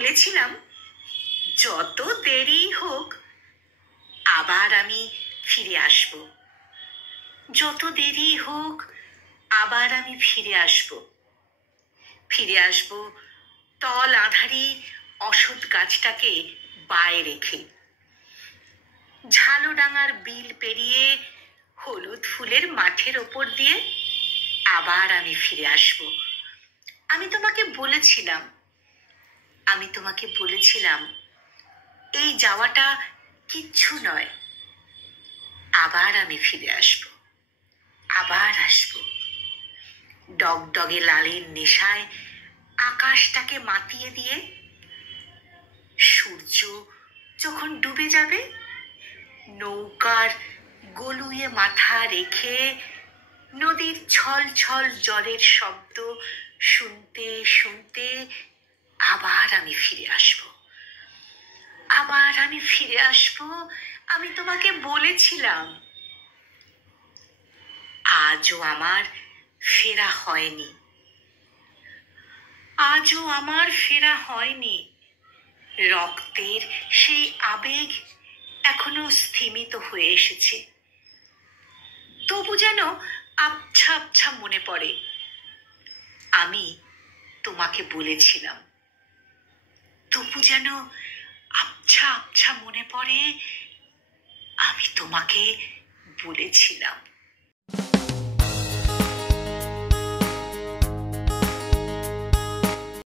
বলেছিলাম যত দেরি হোক আবার আমি ফিরে আসব। যত দেরি হোক আবার আমি ফিরে আসব। ফিরে আসব তল আঁধারি অসৎ গাছটাকে বায়ে রেখে, ঝালডাঙার বিল পেরিয়ে হলুদ ফুলের মাঠের ওপর দিয়ে আবার আমি ফিরে আসব। আমি তোমাকে বলেছিলাম এই যাওয়াটা কিচ্ছু নয়, আবার আমি ফিরে আসব, আবার আসব। ডগডগে লালের নেশায় আকাশটাকে মাতিয়ে দিয়ে সূর্য যখন ডুবে যাবে, নৌকার গলুয়ে মাথা রেখে নদীর ছল ছল জলের শব্দ শুনতে শুনতে আবার আমি ফিরে আসব, আবার আমি ফিরে আসব। আমি তোমাকে বলেছিলাম। আজও আমার ফেরা হয়নি, আজও আমার ফেরা হয়নি। রক্তের সেই আবেগ এখনো স্থিমিত হয়ে এসেছে, তবু যেন আবছা আবছা মনে পড়ে আমি তোমাকে বলেছিলাম। তবু যেন আবছা আবছা মনে পড়ে আমি তোমাকে বলেছিলাম।